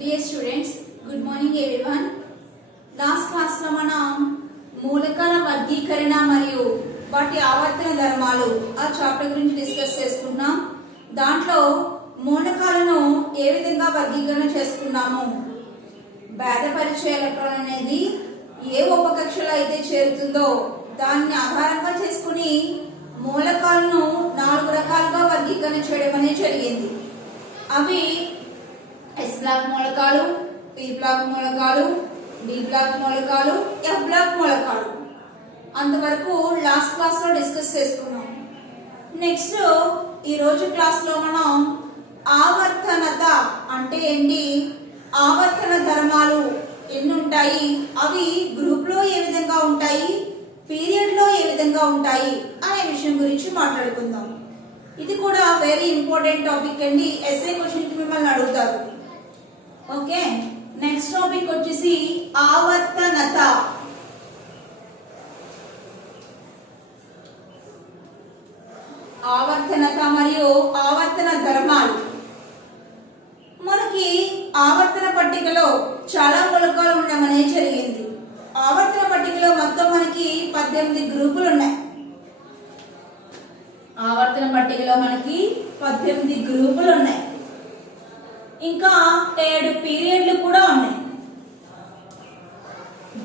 Dear students, good morning everyone. Last class లో మనం మూలకాల వర్గీకరణ మరియు వాటి ఆవర్తన ధర్మాలు ఆ చాప్టర్ గురించి డిస్కస్ చేసుకున్నాం. దాంట్లో మూలకాలను ఏ విధంగా వర్గీకరణ చేసుకున్నాము, భేద పరిచయ ఎలక్ట్రాన్ అనేది ఏ ఉపకక్షలో అయితే చేరుతుందో దాన్ని ఆధారంగా చేసుకుని మూలకాలను 4 రకాలుగా వర్గీకరణ చేయడం అనేది జరిగింది. అవి S బ్లాక్ మూలకాలు, P బ్లాక్ మూలకాలు, D బ్లాక్ మూలకాలు, F బ్లాక్ మూలకాలు. అంతవరకు లాస్ట్ క్లాస్ లో డిస్కస్ చేసుకున్నాం. నెక్స్ట్ ఈ రోజు క్లాస్ లో మనం ఆవర్తనత అంటే ఏంటి, ఆవర్తన ధర్మాలు ఎన్ని ఉంటాయి, అవి గ్రూప్ లో ఏ విధంగా ఉంటాయి, పీరియడ్ లో ఏ విధంగా ఉంటాయి అనే విషయం గురించి మాట్లాడుకుందాం. ఇది కూడా వెరీ ఇంపార్టెంట్ టాపిక్ అండి. ఎస్ఏ క్వశ్చన్ మిమ్మల్ని అడుగుతారు. ఓకే, నెక్స్ట్ టాపిక్ వచ్చేసి ఆవర్తనత. ఆవర్తనత మరియు ఆవర్తన ధర్మాలు. మనకి ఆవర్తన పట్టికలో చాలా మూలకాలు ఉండమనే జరిగింది. ఆవర్తన పట్టికలో మొత్తం మనకి 18 గ్రూపులు ఉన్నాయి. ఆవర్తన పట్టికలో మనకి 18 గ్రూపులు ఉన్నాయి. ఇంకా 7 పీరియడ్లు కూడా ఉన్నాయి.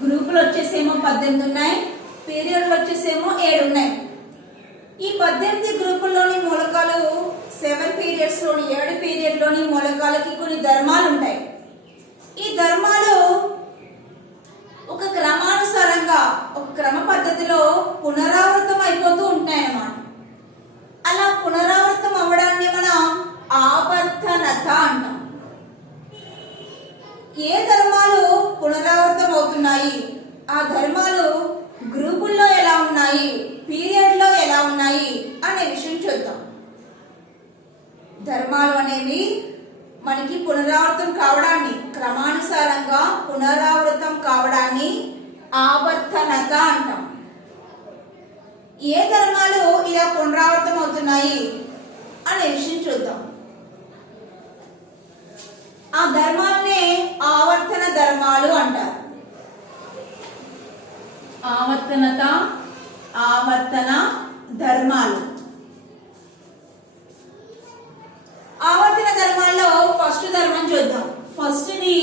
గ్రూపులు వచ్చేసేమో 18 ఉన్నాయి, పీరియడ్లు వచ్చేసేమో 7 ఉన్నాయి. ఈ 18 గ్రూపుల్లోని మూలకాలు 7 పీరియడ్స్ లోని 7 పీరియడ్ లోని మూలకాలకి కొన్ని ధర్మాలు ఉంటాయి. ఈ ధర్మాలు ఒక క్రమానుసారంగా ఒక క్రమ పద్ధతిలో పునరావృతం అయిపోతూ ఉంటాయన్నమాట. అలా పునరావృతం అవ్వడాన్ని మనం ఆవర్తనత అంటాం. ఏ ధర్మాలు పునరావృతం అవుతున్నాయి, ఆ ధర్మాలు గ్రూపుల్లో ఎలా ఉన్నాయి, పీరియడ్ లో ఎలా ఉన్నాయి అనే విషయం చూద్దాం. ధర్మాలు అనేవి మనకి పునరావృతం కావడాన్ని, క్రమానుసారంగా పునరావృతం కావడాన్ని ఆవర్తనత అంటాం. ఏ ధర్మాలు ఇలా పునరావృతం అవుతున్నాయి అనే విషయం చూద్దాం. ఆ ధర్మాలనే ఆవర్తన ధర్మాలు అంటారు. ఆవర్తనత, ఆవర్తన ధర్మాలు. ఆవర్తన ధర్మాల్లో ఫస్ట్ ధర్మం చూద్దాం. ఫస్ట్ది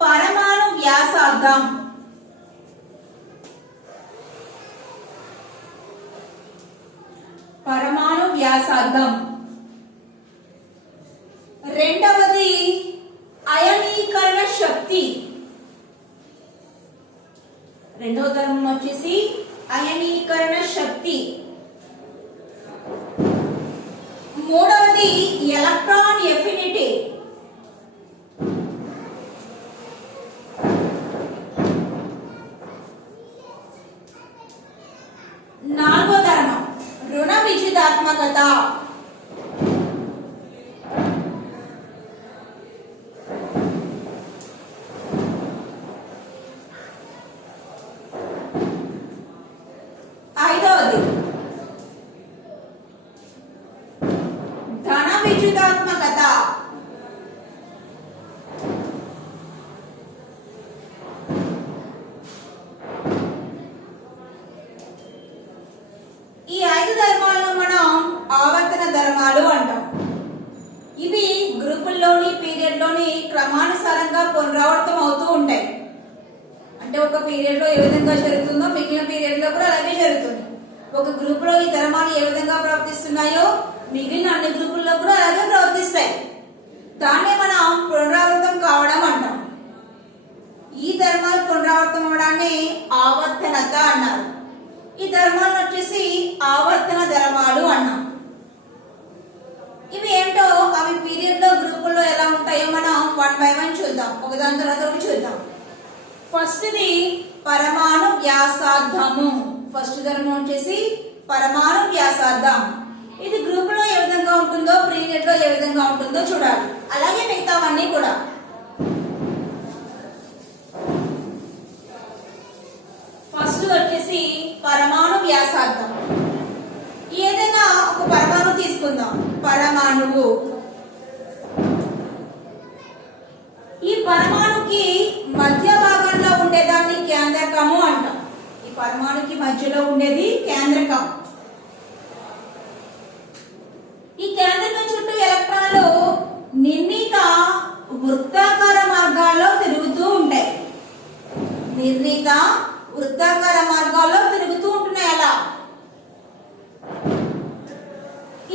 పరమాణు వ్యాసార్థం. పరమాణు వ్యాసార్థం. రెండవది అయనీకరణ శక్తి. రెండవ ధర్మం వచ్చేసి అయనీకరణ శక్తి. మూడవది ఎలక్ట్రాన్ ఎఫినిటీ. నాలుగో ధర్మం రుణ విద్యుదాత్మకత. ఐదవది ధన విద్యుదాత్మకత. ఈ 5 ధర్మాలను మనం ఆవర్తన ధర్మాలు అంటాం. ఇవి గ్రూపుల్లోని పీరియడ్ లోని క్రమానుసారంగా పునరావృతం అవుతూ ఉంటాయి. అంటే ఒక పీరియడ్ లో ఏ విధంగా జరుగుతుందో మిగిలిన పీరియడ్ లో కూడా అలాగే జరుగుతుంది. ఒక గ్రూప్ లో ఈ ధర్మాలు ఏ విధంగా ప్రవర్తిస్తున్నాయో మిగిలిన అన్ని గ్రూపుల్లో కూడా అలాగే ప్రవర్తిస్తాయి. దాన్నే మనం పునరావృతం కావడం అంటాం. ఈ ధర్మాలు పునరావృతం అవడాన్ని ఆవర్తనత అన్నారు. ఈ ధర్మాలను వచ్చేసి ఆవర్తన ధర్మాలు అన్నాం. ఇవి ఏంటో, అవి పీరియడ్ లో గ్రూపుల్లో ఎలా ఉంటాయో మనం 1 by 1 చూద్దాం. ఒకదాని తర్వాత ఒకటి చూద్దాం. ఫస్ట్ది పరమాణు వ్యాసార్థము. ఫస్ట్ ధర్మం వచ్చేసి పరమాణు వ్యాసార్థం. ఇది గ్రూప్ లో ఏ విధంగా ఉంటుందో పీరియడ్ లో ఏ విధంగా ఉంటుందో చూడాలి. అలాగే మిగతావన్నీ కూడా. ఫస్ట్ వచ్చేసి పరమాణు వ్యాసార్థం. ఏదైనా ఒక పరమాణు తీసుకుందాం. పరమాణువు నిర్ణీత వృత్తాకార మార్గాల్లో తిరుగుతూ ఉంటున్నాయి. అలా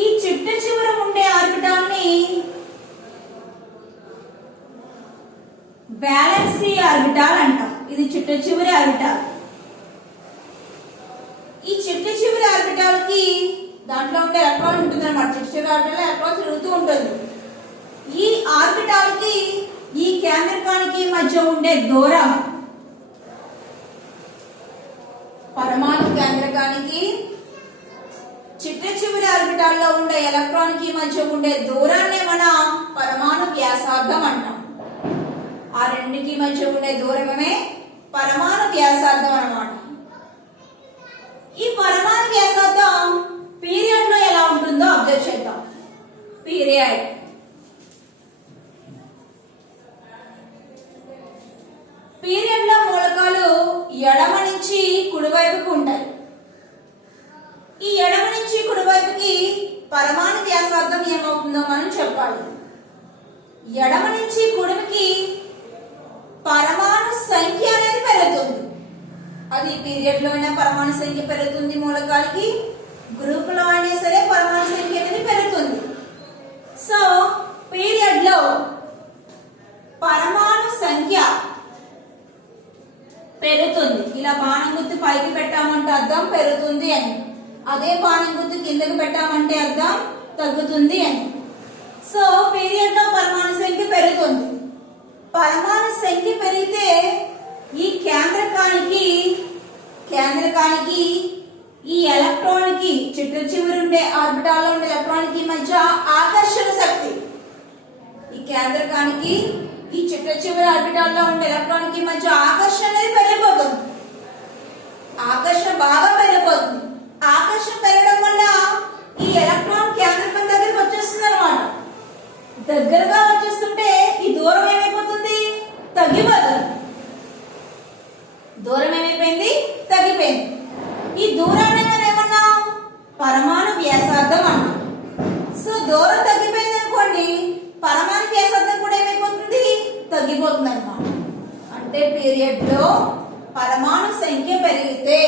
ఈ చిట్ట చివర ఉండే ఆర్బిటాల్ ని బ్యాలెన్సీ ఆర్బిటాల్ అంటాం. ఇది చిట్ట చివరి ఆర్బిటాల్. ఈ చిట్ట చివరి ఆర్బిటాల్ కి దాంట్లో ఉండే ఎలక్ట్రాన్ ఉంటుంది అన్నమాట. చిట్ట చివరి ఆర్బిటాల్ ఎలక్ట్రాన్ తిరుగుతూ ఉంటుంది. ఈ ఆర్బిటాల్ కి ఈ కేంద్రకానికి మధ్య ఉండే దూరం, పరమాణు కేంద్రకానికి చిట్ట చివరి ఆర్బిటాల్ లో ఉండే ఎలక్ట్రాన్ కి మధ్య ఉండే దూరాన్ని మనం పరమాణు వ్యాసార్థం అంటాం. ఆ రెండుకి మధ్య ఉండే దూరమే పరమాణు వ్యాసార్థం అన్నమాట. ఈ పరమాణు వ్యాసార్థం పీరియడ్ లో ఎలా ఉంటుందో అబ్జర్వ్ చేద్దాం. పీరియడ్ లో మూలకాలు ఎడమ నుంచి కుడివైపుకు ఉంటాయి. ఈ ఎడమ నుంచి కుడివైపుకి పరమాణు వ్యాసార్థం ఏమవుతుందో మనం చెప్పాలి. ఎడమ నుంచి కుడికి పరమాణు సంఖ్య అనేది పెరుగుతుంది. అది పీరియడ్ లో అయినా పరమాణు సంఖ్య పెరుగుతుంది మూలకాలకి, గ్రూప్ లో అయినా సరే పరమాణు సంఖ్య అనేది పెరుగుతుంది. సో పీరియడ్ లో పరమాణు సంఖ్య పెరుగుతుంది. ఇలా బాణం గుర్తు పైకి పెట్టామంటే అర్థం పెరుగుతుంది అని, అదే బాణం గుర్తు కిందకి పెట్టామంటే అర్థం తగ్గుతుంది అని. సో పీరియడ్ లో పరమాణు సంఖ్య పెరుగుతుంది. పరమాణు సంఖ్య పెరిగితే ఈ కేంద్రకానికి ఈ ఎలక్ట్రాన్ కి చిట్ట చివరి ఉండే ఆర్బిటాల్ లో ఉండే ఎలక్ట్రాన్ కి మధ్య ఆకర్షణ శక్తి, ఈ కేంద్రకానికి ఈ చిట్ట చివరి ఆర్బిటాల్ లో ఉండే ఎలక్ట్రాన్ కి మధ్య ఆకర్షణ అనేది పెరిగిపోతుంది. ఆకర్షణ బాగా పెరిగిపోతుంది. ఆకర్షణ పెరగడం వల్ల ఈ ఎలక్ట్రాన్ కేంద్రకం దగ్గరికి వచ్చేస్తుంది అన్నమాట. దగ్గరగా వచ్చేస్తుంటే ఈ దూరం ఏమైపోతుంది? తగ్గిపోతుంది. దూరం ఏమైపోయింది? తగ్గిపోయింది. ఈ దూరాన్ని మనం ఏమన్నాం? పరమాణు వ్యాసార్థం అన్నాం. సో దూరం తగ్గిపోయింది అనుకోండి, పరమాణు వ్యాసార్థం కూడా ఏమైపోతుంది? తగ్గిపోతుంది అన్నమాట. అంటే పీరియడ్ లో పరమాణు సంఖ్య పెరిగితే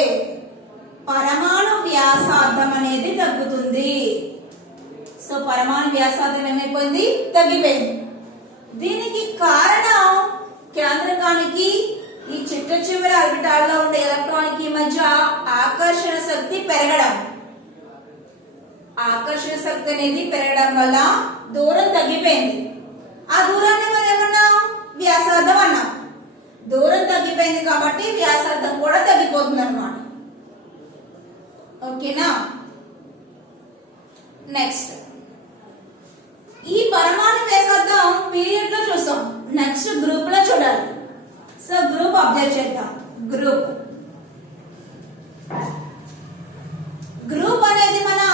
పరమాణు వ్యాసార్థం అనేది తగ్గుతుంది. సో పరమాణు వ్యాసార్థం ఏమైపోయింది? తగ్గిపోయింది. దీనికి కారణం కేంద్రకానికి ఈ చిట్ట చివరి ఆర్బిటాల్ లో ఉండే ఎలక్ట్రాన్ కి మధ్య ఆకర్షణ శక్తి పెరగడం. ఆకర్షణ శక్తి అనేది పెరగడం వల్ల దూరం తగ్గిపోయింది. ఆ దూరాన్ని మనం ఏమన్నాం? వ్యాసార్థం అన్నాం. దూరం తగ్గిపోయింది కాబట్టి వ్యాసార్థం కూడా తగ్గిపోతుంది అన్నమాట. ఓకేనా? నెక్స్ట్ ఈ పరమాణు వ్యాసార్థం పీరియడ్ లో చూసాం. నెక్స్ట్ గ్రూప్ లో చూడాలి. సో గ్రూప్ అబ్జర్వ్ చేద్దాం. గ్రూప్ అనేది మనం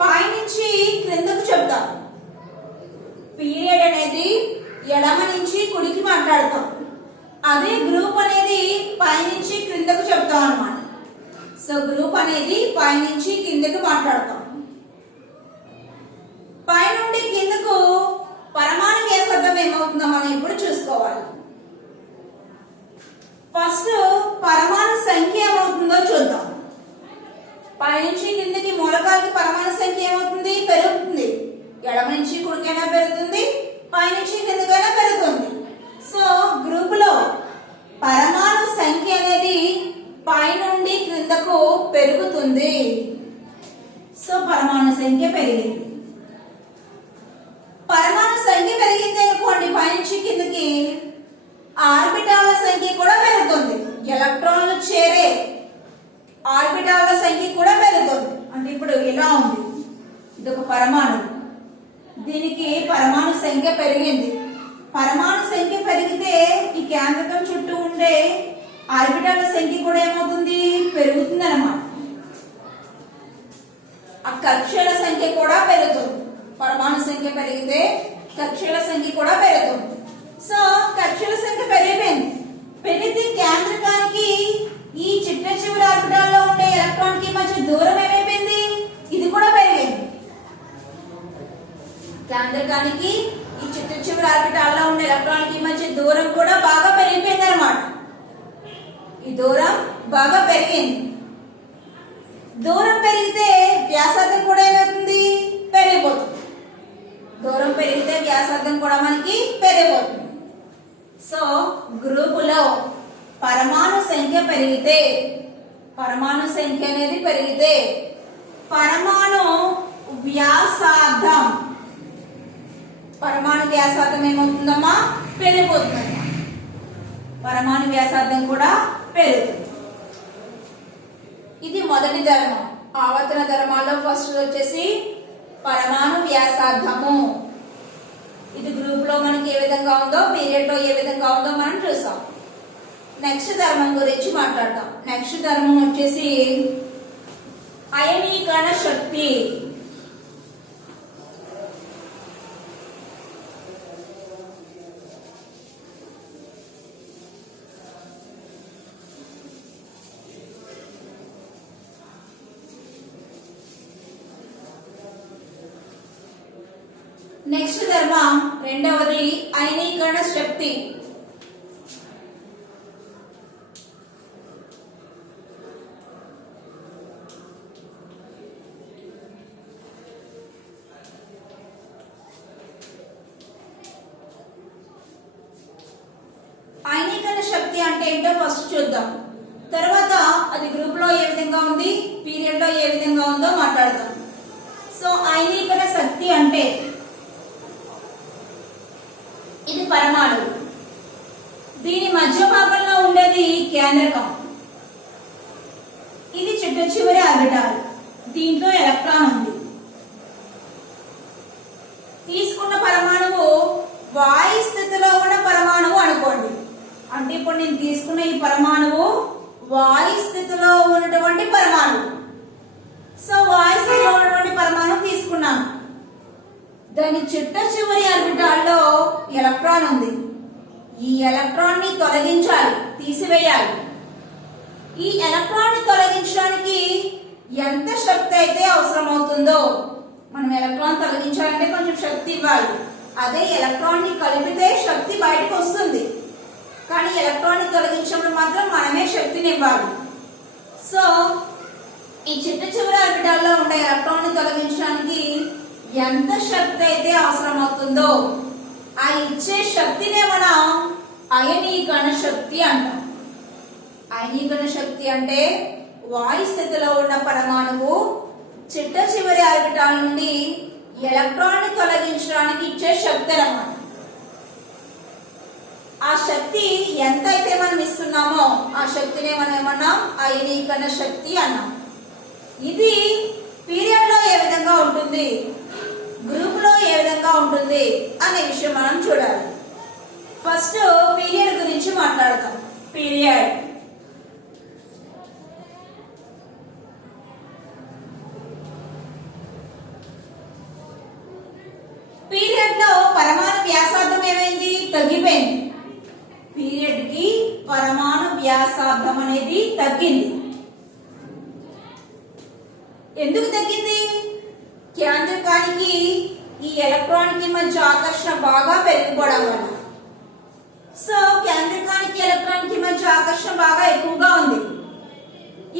పైనుంచి క్రిందకు చెప్తాం. పీరియడ్ అనేది ఎడమ నుంచి కుడికి మాట్లాడతాం. అదే గ్రూప్ అనేది పైనుంచి క్రిందకు చెప్తాం అన్నమాట. సో గ్రూప్ అనేది పైనుంచి కిందకు మాట్లాడతాం. పైనుండి కిందకు పరమాణు వ్యాసార్థం ఏమవుతుందో మనం ఇప్పుడు చూసుకోవాలి. ఫస్ట్ పరమాణు సంఖ్య ఏమవుతుందో చూద్దాం. పైనుంచి కిందకి మూలకాలకి పరమాణు సంఖ్య ఏమవుతుంది? పెరుగుతుంది. ఎడమ నుంచి కుడికైనా పెరుగుతుంది, పైనుంచి కిందకైనా పెరుగుతుంది. సో గ్రూప్ లో పరమాణు సంఖ్య అనేది పైనుండి క్రిందకు పెరుగుతుంది. సో పరమాణు సంఖ్య పెరిగింది. పరమాణు సంఖ్య పెరిగింది అనుకోండి, పైనుంచి కిందకి ఆర్బిటాల సంఖ్య కూడా పెరుగుతుంది. ఎలక్ట్రాన్లు చేరే ఆర్బిటాల సంఖ్య కూడా పెరుగుతుంది. అంటే ఇప్పుడు ఇలా ఉంది, ఇది ఒక పరమాణు, దీనికి పరమాణు సంఖ్య పెరిగింది. పరమాణు సంఖ్య పెరిగితే ఈ కేంద్రకం చుట్టూ ఉండే ఆర్బిటాల సంఖ్య కూడా ఏమవుతుంది? పెరుగుతుంది అన్నమాట. ఆ కక్షల సంఖ్య కూడా పెరుగుతుంది. పరమాణు సంఖ్య పెరిగితే కక్షల సంఖ్య కూడా పెరుగుతుంది. సో కక్షల సంఖ్య పెరిగిపోయింది. పెరిగితే కేంద్రకానికి ఈ చిట్ట చివరి ఆర్బిటాల్ లో ఉండే ఎలక్ట్రాన్ కి మధ్య దూరం ఏమైపోయింది? ఇది కూడా పెరిగింది. కేంద్రకానికి ఈ చిట్ట చివరి ఆర్బిటాల్ లో ఉండే ఎలక్ట్రాన్ కి మధ్య దూరం కూడా బాగా పెరిగిపోయింది అన్నమాట. వ్యాసార్థం. పరమాణు వ్యాసార్థం ఏమవుతుందమ్మా? పెరిగిపోతుందమ్మా. పరమాణు వ్యాసార్థం కూడా పెరుగుతుంది. ఇది మొదటి ధర్మం. ఆవర్తన ధర్మాల్లో ఫస్ట్ వచ్చేసి పరమాణు వ్యాసార్థము. ఇది గ్రూప్ లో మనకి ఏ విధంగా ఉందో, పీరియడ్ లో ఏ విధంగా ఉందో మనం చూసాం. నెక్స్ట్ ధర్మం గురించి మాట్లాడతాం. నెక్స్ట్ ధర్మం వచ్చేసి అయనీకరణ శక్తి. నెక్స్ట్ ధర్మం రెండవది అయనీకరణ శక్తి. అయనీకరణ శక్తి అంటే ఏంటో ఫస్ట్ చూద్దాం. తర్వాత అది గ్రూప్ లో ఏ విధంగా ఉంది, పీరియడ్ లో ఏ విధంగా ఉందో మాట్లాడదాం. సో అయనీకరణ శక్తి అంటే ఇది పరమాణు. దీని మధ్య భాగంలో ఉండేది కేంద్రకం. ఇది చిట్ట చివరి ఆర్బిటాల్. దీంట్లో ఎలక్ట్రాన్ ఉంది. తీసుకున్న పరమాణువు వాయు స్థితిలో ఉన్న పరమాణువు అనుకోండి. అంటే ఇప్పుడు నేను తీసుకున్న ఈ పరమాణువు వాయు స్థితిలో ఉన్నటువంటి పరమాణువు. సో వాయు స్థితిలో ఉన్నటువంటి పరమాణువు తీసుకున్నాను. దాని చిట్ట చివరి ఆర్బిటాల్లో ఎలక్ట్రాన్ ఉంది. ఈ ఎలక్ట్రాన్ ని తొలగించాలి, తీసివేయాలి. ఈ ఎలక్ట్రాన్ ని తొలగించడానికి ఎంత శక్తి అయితే అవసరం అవుతుందో, మనం ఎలక్ట్రాన్ తొలగించాలంటే కొంచెం శక్తి ఇవ్వాలి. అదే ఎలక్ట్రాన్ ని కలిపితే శక్తి బయటకు వస్తుంది. కానీ ఎలక్ట్రాన్ ని తొలగించినప్పుడు మాత్రం మనమే శక్తిని ఇవ్వాలి. సో ఈ చిట్ట చివరి ఆర్బిటాల్లో ఉండే ఎలక్ట్రాన్ ని తొలగించడానికి ఎంత శక్తి అయితే అవసరం అవుతుందో ఆ ఇచ్చే శక్తినే మనం అయనీకరణ శక్తి అంటాం. అయనీకరణ శక్తి అంటే వాయు స్థితిలో ఉన్న పరమాణువు చిట్ట చివరి ఆర్బిటాల్ నుండి ఎలక్ట్రాన్ ని తొలగించడానికి ఇచ్చే శక్తి అన్నమాట. ఆ శక్తి ఎంత అయితే మనం ఇస్తున్నామో ఆ శక్తినే మనం ఏమన్నాం? అయనీకరణ శక్తి అన్నాం. ఇది పీరియడ్ లో ఏ విధంగా ఉంటుంది, గ్రూప్ లో ఏ విధంగా ఉంటుంది అనే విషయం మనం చూడాలి. ఫస్ట్ పీరియడ్ గురించి మాట్లాడతాం. పీరియడ్ పీరియడ్ లో పరమాణు వ్యాసార్థం ఏమైంది? తగ్గిపోయింది. పీరియడ్ కి పరమాణు వ్యాసార్థం అనేది తగ్గింది. ఎందుకు తగ్గింది? కేంద్రకానికి ఈ ఎలక్ట్రాన్ కి మధ్య ఆకర్షణ బాగా పెరిగిపోవడం వల్ల. సో కేంద్రకానికి ఎలక్ట్రాన్ కి మధ్య ఆకర్షణ బాగా ఎక్కువగా ఉంది.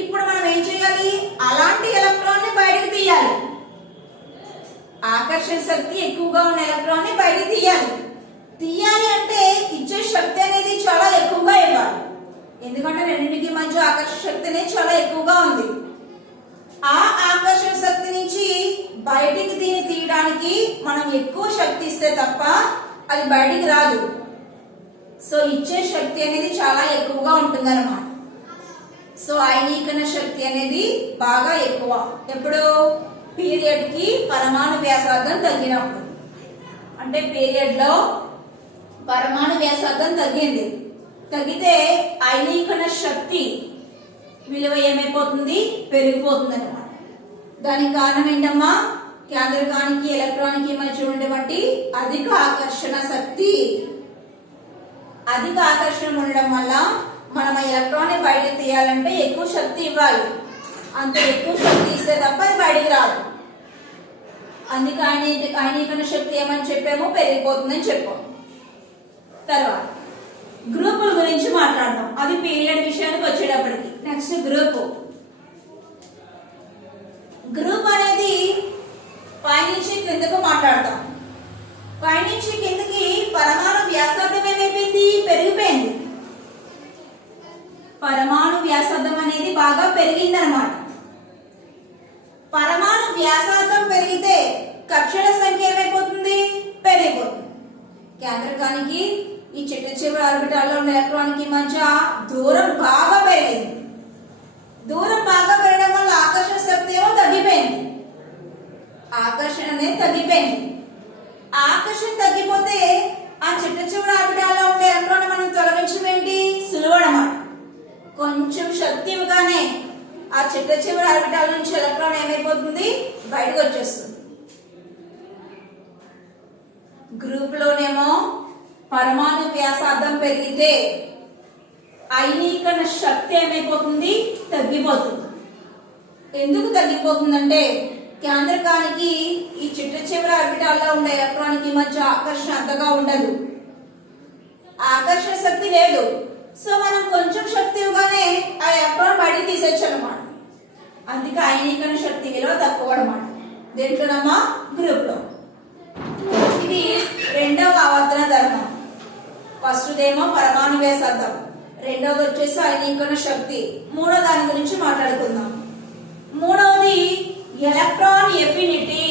ఇప్పుడు మనం ఏం చేయాలి? అలాంటి ఎలక్ట్రాన్ ని బయటకు తీయాలి. ఆకర్షణ శక్తి ఎక్కువగా ఉన్న ఎలక్ట్రాన్ ని బయటకు తీయాలి. తీయాలి అంటే ఇచ్చే శక్తి అనేది చాలా ఎక్కువగా ఇవ్వాలి. ఎందుకంటే రెండింటికి మధ్య ఆకర్షణ శక్తి అనేది చాలా ఎక్కువగా ఉంది. ఆ ఆకర్షణ శక్తి నుంచి బయటికి దీన్ని తీయడానికి మనం ఎక్కువ శక్తి ఇస్తే తప్ప అది బయటికి రాదు. సో ఇచ్చే శక్తి అనేది చాలా ఎక్కువగా ఉంటుంది అన్నమాట. సో అయనీకరణ శక్తి అనేది బాగా ఎక్కువ ఎప్పుడు? పీరియడ్ కి పరమాణు వ్యాసార్థం తగ్గినప్పుడు. అంటే పీరియడ్ లో పరమాణు వ్యాసార్థం తగ్గింది. తగ్గితే అయనీకరణ శక్తి విలువ ఏమైపోతుంది? పెరిగిపోతుంది అన్నమాట. దానికి కారణం ఏంటమ్మా? కేంద్రకానికి ఎలక్ట్రానికి మధ్య ఉన్నటువంటి అధిక ఆకర్షణ శక్తి. అధిక ఆకర్షణ ఉండడం వల్ల మనం ఎలక్ట్రాన్ ని బయటకు తీయాలంటే ఎక్కువ శక్తి ఇవ్వాలి. అంత ఎక్కువ శక్తి ఇస్తే తప్ప అది బయటికి రాదు. అందుకే అయనీకరణ శక్తి ఏమని చెప్పామో పెరిగిపోతుందని చెప్పాము. తర్వాత గ్రూపుల గురించి మాట్లాడదాం. అది పీరియడ్ విషయానికి వచ్చేటప్పటికి. నెక్స్ట్ గ్రూప్ అనేది పైనుంచి కిందకు మాట్లాడతాం. పైనుంచి కిందకి పరమాణు వ్యాసార్థం ఏమైపోయింది? పెరిగిపోయింది. పరమాణు వ్యాసార్థం అనేది బాగా పెరిగిందనమాట. పరమాణు వ్యాసార్థం పెరిగితే ఎలక్ట్రాన్ కి మధ్య దూరం బాగా పెరిగింది. దూరం బాగా పెరగడం వల్ల ఆకర్షణ శక్తి ఏమో తగ్గిపోయింది. ఆకర్షణ అనేది తగ్గిపోయింది. ఆకర్షణ తగ్గిపోతే ఆ చిట్ట చివరి ఆర్బిటాల్లో ఉండే ఎలక్ట్రాన్ మనం తొలగించడం ఏంటి? సులువనమాట. కొంచెం శక్తి ఇవ్వగానే ఆ చిట్ట చివరి ఆర్బిటాల్ నుంచి ఎలక్ట్రాన్ ఏమైపోతుంది? బయటకు వచ్చేస్తుంది. గ్రూప్ లోనేమో పరమాణు వ్యాసార్థం పెరిగితే అయనీకరణ శక్తి ఏమైపోతుంది? తగ్గిపోతుంది. ఎందుకు తగ్గిపోతుందంటే కేంద్రకానికి ఈ చిట్ట చివరి ఆర్బిటాల్లో ఉండే ఎలక్ట్రాన్ కి మధ్య ఆకర్షణ అంతగా ఉండదు. ఆకర్షణ శక్తి లేదు. సో మనం కొంచెం శక్తి ఇవ్వగానే ఆ ఎలక్ట్రాన్ బయటికి తీసేచ్చు అనమాట. అందుకే అయనీకరణ శక్తి విలువ తక్కువ అనమాట. దేంట్లోనమ్మా? గ్రూప్ లో. ఇది రెండవ ఆవర్తన ధర్మం. ఫస్ట్ ఏమో పరమాణు వ్యాసార్థం, రెండవది వచ్చేసి అయనీకరణ శక్తి. మూడో దాని గురించి మాట్లాడుకుందాం. మూడవది ఎలక్ట్రాన్ ఎఫినిటీ.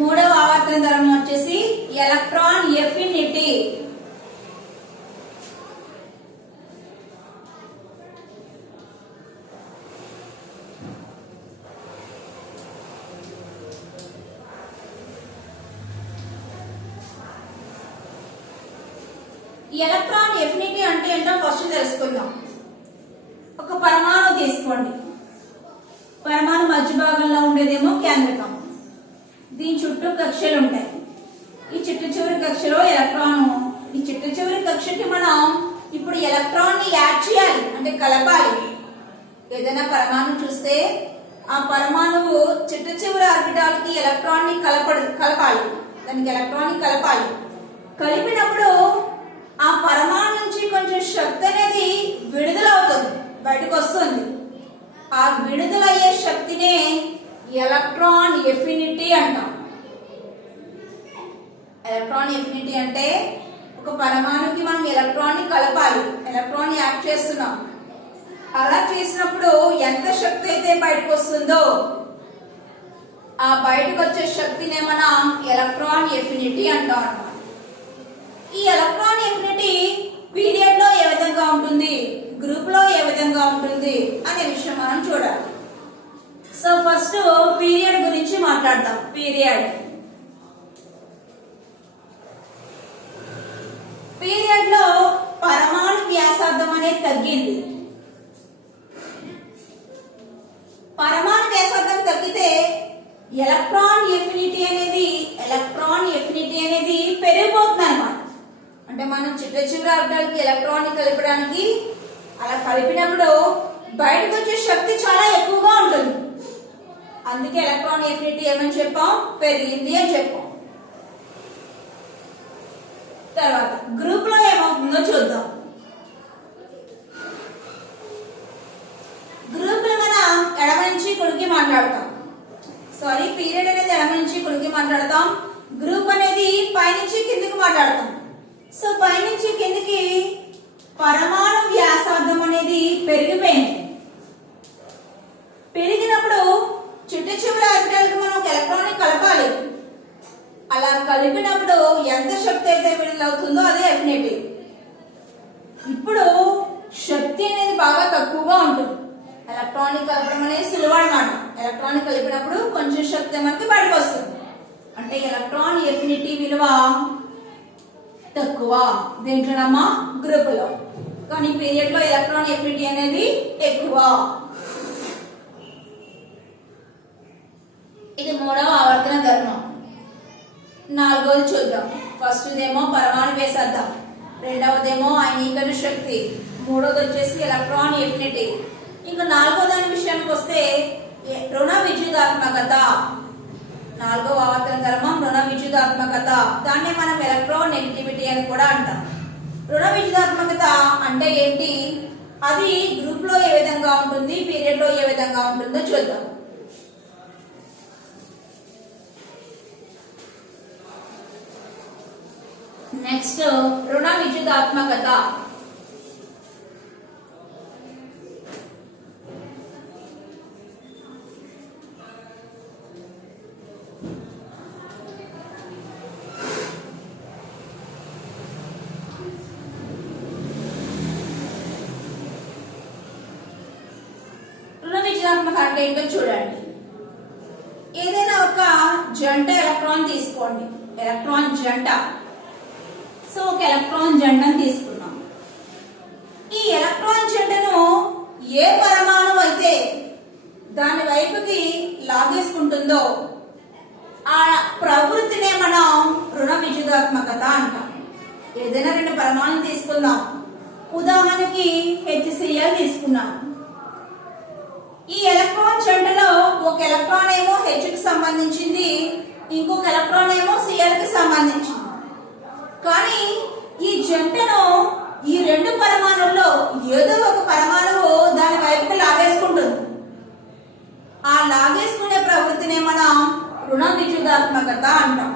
మూడవ ఆవర్తన ధర్మం వచ్చేసి ఎలక్ట్రాన్ ఎఫినిటీ. ఎలక్ట్రాన్ ఎఫినిటీ అంటే ఏంటో ఫస్ట్ తెలుసుకుందాం. ఒక పరమాణు తీసుకోండి. పరమాణు మధ్య భాగంలో ఉండేదేమో కేంద్రకం. దీని చుట్టూ కక్షలు ఉంటాయి. ఈ చిట్ట చివరి కక్షలో ఎలక్ట్రాన్. ఈ చిట్ట చివరి కక్షకి మనం ఇప్పుడు ఎలక్ట్రాన్ ని యాడ్ చేయాలి, అంటే కలపాలి. ఏదైనా పరమాణు చూస్తే ఆ పరమాణువు చిట్ట చివరి ఆర్బిటాల్ కి ఎలక్ట్రాన్ ని కలపాలి. దానికి ఎలక్ట్రాన్ ని కలపాలి. కలిపినప్పుడు ఆ పరమాణు నుంచి కొంచెం శక్తి అనేది విడుదల అవుతుంది, బయటకు వస్తుంది. ఆ విడుదలయ్యే శక్తినే ఎలక్ట్రాన్ ఎఫినిటీ అంటాం. ఎలక్ట్రాన్ ఎఫినిటీ అంటే ఒక పరమాణుకి మనం ఎలక్ట్రాన్ ని కలపాలి, ఎలక్ట్రాన్ యాడ్ చేస్తున్నాం. అలా చేసినప్పుడు ఎంత శక్తి అయితే బయటకు వస్తుందో ఆ బయటకు వచ్చే శక్తినే మనం ఎలక్ట్రాన్ ఎఫినిటీ అంటాం అన్నమాట. ఈ ఎలక్ట్రాన్ ఎఫినిటీ పీరియడ్ లో ఏ విధంగా ఉంటుంది, గ్రూప్ లో ఏ విధంగా ఉంటుంది అనే విషయం మనం చూడాలి. సో ఫస్ట్ పీరియడ్ గురించి మాట్లాడతాం. పీరియడ్ లో పరమాణు వ్యాసార్థం అనేది తగ్గింది. పరమాణు వ్యాసార్థం తగ్గితే ఎలక్ట్రాన్ ఎఫినిటీ అనేది పెరిగిపోతుంది అన్నమాట. అంటే మనం చిట్ట చివరి ఆర్బిటాల్ కి ఎలక్ట్రాన్ ని కలపడానికి అలా కలిపినప్పుడు బయటకు వచ్చే శక్తి చాలా ఎక్కువగా ఉంటుంది. అందుకే ఎలక్ట్రాన్ ఎఫినిటీ ఏమని చెప్పాం? పెరిగింది అని చెప్పాం. తర్వాత గ్రూప్ లో ఏమవుతుందో చూద్దాం. గ్రూప్ లో మనం ఎడమ నుంచి కుడికి మాట్లాడతాం. పీరియడ్ అనేది ఎడమ నుంచి కుడికి మాట్లాడతాం. గ్రూప్ అనేది పైనుంచి కిందికి మాట్లాడతాం. సో పైనుంచి కిందికి పరమాణు వ్యాసార్థం అనేది పెరిగిపోయింది. పెరిగినప్పుడు చిట్ట చివరి ఆర్బిటాల్ కి మనం ఒక ఎలక్ట్రాన్ ని కలపాలి. అలా కలిపినప్పుడు ఎంత శక్తి అయితే విడుదలవుతుందో అదే ఎఫినిటీ. ఇప్పుడు శక్తి అనేది బాగా తక్కువగా ఉంటుంది. ఎలక్ట్రాన్ ని కలపడం అనేది సులువు అన్నమాట. ఎలక్ట్రాన్ ని కలిపినప్పుడు కొంచెం శక్తి మనకి బయటకు వస్తుంది. అంటే ఎలక్ట్రాన్ ఎఫినిటీ విలువ తక్కువ దేంట్లోనమ్మా? గ్రూప్ లో. కానీ పీరియడ్ లో ఎలక్ట్రాన్ ఎఫినిటీ అనేది ఎక్కువ. ఇది మూడవ ఆవర్తన ధర్మం. నాలుగోది చూద్దాం. ఫస్ట్ ఏమో పరమాణు వ్యాసార్థం, రెండవదేమో అయనీకరణ శక్తి, మూడోది వచ్చేసి ఎలక్ట్రాన్ ఎఫినిటీ. ఇంకా నాలుగో దాని విషయానికి వస్తే రుణ విద్యుదాత్మకత. నాలుగో ఆవర్తన ధర్మం రుణ విద్యుదాత్మకత. దాన్ని మనం ఎలక్ట్రాన్ నెగటివిటీ అని కూడా అంటాం. రుణ విద్యుదాత్మకత అంటే ఏంటి? అది గ్రూప్ లో ఏ విధంగా ఉంటుంది, పీరియడ్ లో ఏ విధంగా ఉంటుందో చూద్దాం. నెక్స్ట్ రుణ విద్యుదాత్మకత. విద్యుదాత్మక అంటే ఏంటో చూడండి. ఏదైనా ఒక జంట ఎలక్ట్రాన్ తీసుకోండి, ఎలక్ట్రాన్ జంట. సో ఒక ఎలక్ట్రాన్ జంటను తీసుకున్నాం. ఈ ఎలక్ట్రాన్ జంటను ఏ పరమాణువు అయితే దాని వైపుకి లాగేసుకుంటుందో ఆ ప్రవృత్తినే మనం రుణ విద్యుదాత్మకత అంటాం. ఏదైనా రెండు పరమాణువులు తీసుకుందాం. ఉదాహరణకి HCl తీసుకున్నాం. ఈ ఎలక్ట్రాన్ జంటలో ఒక ఎలక్ట్రాన్ ఏమో H కి సంబంధించింది, ఇంకొక ఎలక్ట్రాన్ ఏమో Cl కి సంబంధించింది. కానీ ఈ జంటను ఈ రెండు పరమాణువుల్లో ఏదో ఒక పరమాణువు దాని వైపుకి లాగేసుకుంటుంది. ఆ లాగేసుకునే ప్రవృత్తినే మనం రుణ విద్యుదాత్మకత అంటాం.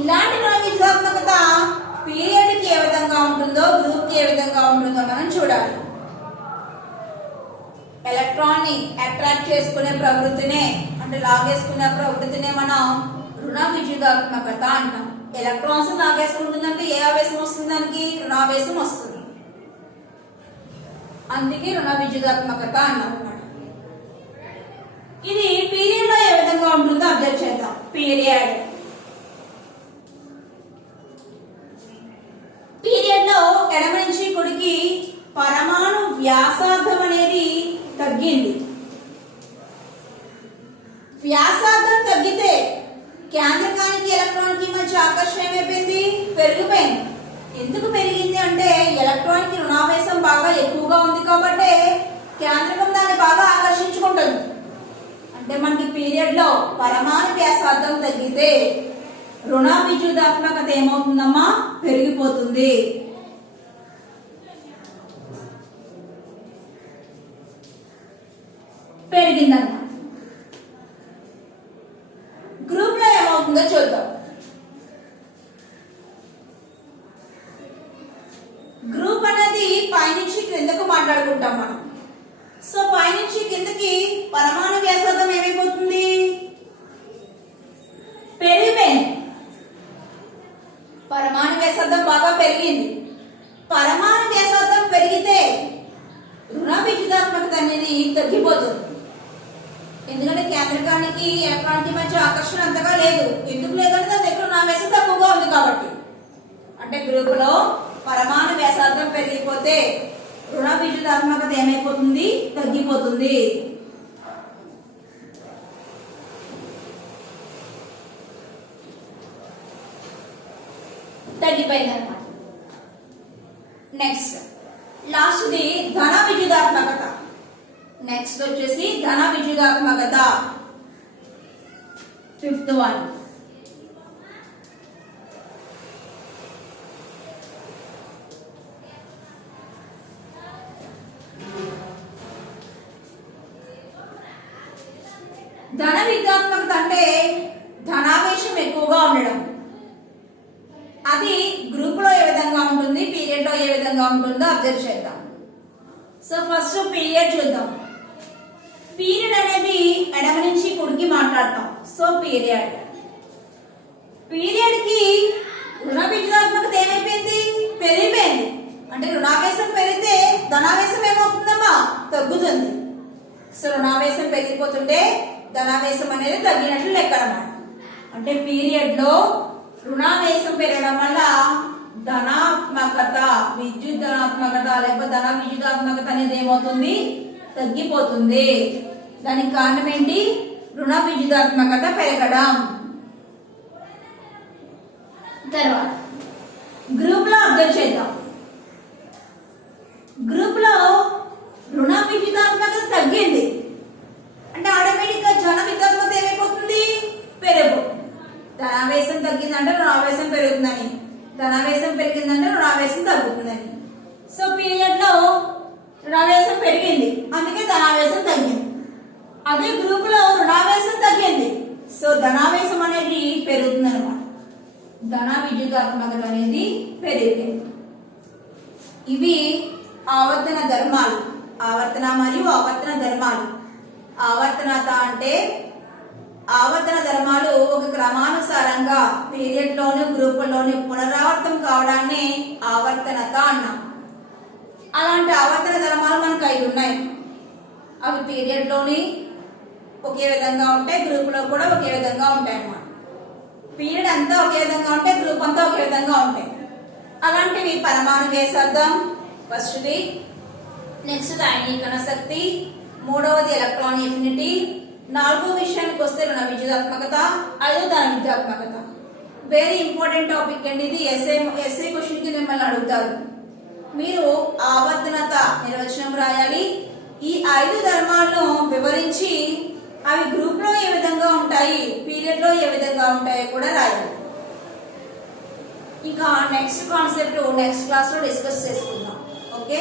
ఇలాంటి రుణ విద్యుదాత్మకత పీరియడ్ కి ఏ విధంగా ఉంటుందో, గ్రూప్ కి ఏ విధంగా ఉంటుందో మనం చూడాలి. ఎలక్ట్రాన్ ని అట్రాక్ట్ చేసుకునే ప్రవృత్తినే అంటే లాగేసుకునే ప్రవృత్తినే మనం రుణ విద్యుదాత్మకత అంటాం. ఎలక్ట్రాన్స్ లాగేసుకుంటుందంటే ఏ ఆవేశం వస్తుంది? దానికి రుణావేశం వస్తుంది. అందుకే రుణ విద్యుదాత్మకత అన్నాం. ఇది పీరియడ్ లో ఏ విధంగా ఉంటుందో అబ్జర్వ్ చేద్దాం. పీరియడ్ లో ఎడమ నుంచి కుడికి పరమాణు వ్యాసార్థం అనేది తగ్గింది. వ్యాసార్థం తగ్గితే కేంద్రకానికి ఎలక్ట్రాన్ కి మధ్య ఆకర్షణ ఏమైపోయింది? పెరిగిపోయింది. ఎందుకు పెరిగింది అంటే ఎలక్ట్రాన్ కి రుణావేశం బాగా ఎక్కువగా ఉంది కాబట్టి కేంద్రకం దాన్ని బాగా ఆకర్షించుకుంటుంది. అంటే మనకి పీరియడ్ లో పరమాణు వ్యాసార్థం తగ్గితే రుణ విద్యుదాత్మకత ఏమవుతుందమ్మా? పెరిగిపోతుంది. పెరిగిందన్నమాట. గ్రూప్ లో ఏమవుతుందో చూద్దాం. గ్రూప్ అనేది పైనుంచి క్రిందకు మాట్లాడుకుంటాం మనం. సో పైనుంచి కిందకి పరమాణు వ్యాసార్థం ఏమైపోతుంది? పెరిగిపోయింది. పరమాణు వ్యాసార్థం బాగా పెరిగింది. పరమాణు వ్యాసార్థం పెరిగితే రుణ విద్యుదాత్మకత అనేది తగ్గిపోతుంది. ఎందుకంటే కేంద్రకానికి ఎలక్ట్రాన్కి మధ్య ఆకర్షణ అంతగా లేదు. ఎందుకు లేదంటే దాని దగ్గర రుణావేశం తక్కువగా ఉంది కాబట్టి. అంటే గ్రూప్ లో పరమాణు వ్యాసార్థం పెరిగిపోతే రుణ విద్యుదాత్మకత ఏమైపోతుంది? తగ్గిపోతుంది. తగ్గిపోయింది అన్నమాట. నెక్స్ట్ లాస్ట్ది ధన విద్యుదాత్మకత. నెక్స్ట్ వచ్చేసి ధన విద్యుదాత్మకత. Fifth one. ధన విద్యుదాత్మకత అంటే ధనావేశం ఎక్కువగా ఉండడం. అది గ్రూప్ లో ఏ విధంగా ఉంటుంది, పీరియడ్ లో ఏ విధంగా ఉంటుందో అబ్జర్వ్ చేద్దాం. సో ఫస్ట్ పీరియడ్ చూద్దాం. పీరియడ్ అనేది ఎడమ నుంచి కుడికి మాట్లాడతాం. సో పీరియడ్ కి రుణ విద్యుదాత్మకత ఏమైపోయింది? పెరిగిపోయింది. అంటే రుణావేశం పెరిగితే ధనావేశం ఏమవుతుందమ్మా? తగ్గుతుంది. సో రుణావేశం పెరిగిపోతుంటే ధనావేశం అనేది తగ్గినట్లు లెక్క అన్నమాట. అంటే పీరియడ్ లో రుణావేశం పెరగడం వల్ల ధనాత్మకత, విద్యుత్ ధనాత్మకత లేకపోతే ధన విద్యుదాత్మకత అనేది ఏమవుతుంది? తగ్గిపోతుంది. దానికి కారణం ఏంటి? రుణ విద్యుదాత్మకత పెరగడం. తర్వాత గ్రూప్ లో అబ్జర్వ్ చేద్దాం. గ్రూప్ లో రుణ విద్యుదాత్మకత తగ్గింది అంటే ఆటోమేటిక్ గా ధన విద్యుదాత్మకత ఏమైపోతుంది? పెరిగిపోతుంది. ధనావేశం తగ్గిందంటే రుణావేశం పెరుగుతుందని, ధనావేశం పెరిగిందంటే రుణావేశం తగ్గుతుందని. సో పీరియడ్ లో రుణావేశం పెరిగింది, అందుకే ధనావేశం తగ్గింది. అదే గ్రూప్ లో రుణావేశం తగ్గింది, సో ధనావేశం అనేది పెరుగుతుంది అనమాట. ధన విద్యుదాత్మకత అనేది పెరిగింది. ఇవి ఆవర్తన ధర్మాలు. ఆవర్తన మరియు ఆవర్తన ధర్మాలు. ఆవర్తనత అంటే ఆవర్తన ధర్మాలు ఒక క్రమానుసారంగా పీరియడ్ లోను గ్రూప్ లోను పునరావర్తం కావడాన్ని ఆవర్తనత అన్నాం. అలాంటి ఆవర్తన ధర్మాలు మనకు 5 ఉన్నాయి. అవి పీరియడ్ లోని ఒకే విధంగా ఉంటాయి, గ్రూప్ లో కూడా ఒకే విధంగా ఉంటాయి అన్నమాట. పీరియడ్ అంతా ఒకే విధంగా ఉంటాయి, గ్రూప్ అంతా ఒకే విధంగా ఉంటాయి. అలాంటివి పరమాణు వ్యాసార్థం ఫస్ట్ది, నెక్స్ట్ అయనీకరణ శక్తి, మూడవది ఎలక్ట్రాన్ ఎఫినిటీ, నాలుగో విషయానికి వస్తే రుణ విద్యుదాత్మకత, ఐదో ధన విద్యుదాత్మకత. వెరీ ఇంపార్టెంట్ టాపిక్ అండి ఇది. ఎస్ఏ క్వశ్చన్ కి మిమ్మల్ని అడుగుతారు. మీరు ఆవర్తనత నిర్వచనం రాయాలి. ఈ 5 ధర్మాలను వివరించి అవి గ్రూప్ లో ఏ విధంగా ఉంటాయి, పీరియడ్ లో ఏ విధంగా ఉంటాయో కూడా రాయాలి. ఇంకా నెక్స్ట్ కాన్సెప్ట్ నెక్స్ట్ క్లాస్ లో డిస్కస్ చేసుకుందాం. ఓకే.